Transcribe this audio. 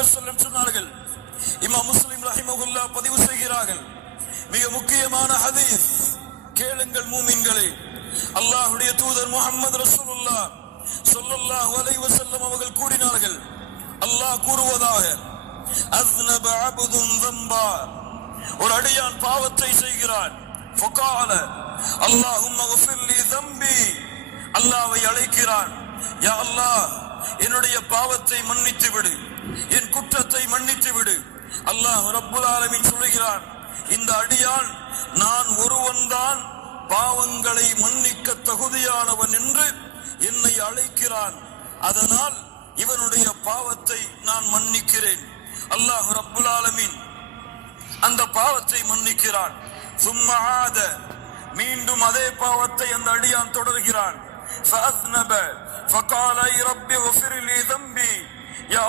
சொன்னார்கள். இமாம் முஸ்லிம் ரஹிமஹுல்லாஹ் பதிவு செய்கிறார்கள். மிக முக்கியமான ஹதீஸ், கேளுங்கள் மூமின்களே. அல்லாஹ்வுடைய தூதர் முஹம்மது ரசூலுல்லாஹ் ஸல்லல்லாஹு அலைஹி வஸல்லம் அவர்கள் கூறினார்கள், அல்லாஹ் கூறுவதாக, அஸ்னப அப்துன் ذنبا, ஒரு அடியான் பாவத்தை செய்கிறான். ஃபகால அல்லாஹும்ம ஃபிர் லி ذنبي, அல்லாஹ்வை அழைக்கிறான், யா அல்லாஹ் என்னுடைய பாவத்தை மன்னித்து விடு, என் குற்றத்தை மன்னித்து விடு. அல்லாஹ் ரப்புல் ஆலமீன் சொல்கிறான், இந்த அடியான் நான் ஒருவன்தான் பாவங்களை மன்னிக்க தகுதியானவன் என்று என்னை அழைக்கிறான், அதனால் இவனுடைய பாவத்தை நான் மன்னிக்கிறேன். அல்லாஹ் ரப்புல் ஆலமீன் அந்த பாவத்தை மன்னிக்கிறான். சும்மா ஆத, மீண்டும் அதே பாவத்தை அந்த அடியான் தொடர்கிறான். ஃபஅஸ்னப ஃபகால ரப்பி ஃபிர் லி ذنبي, யா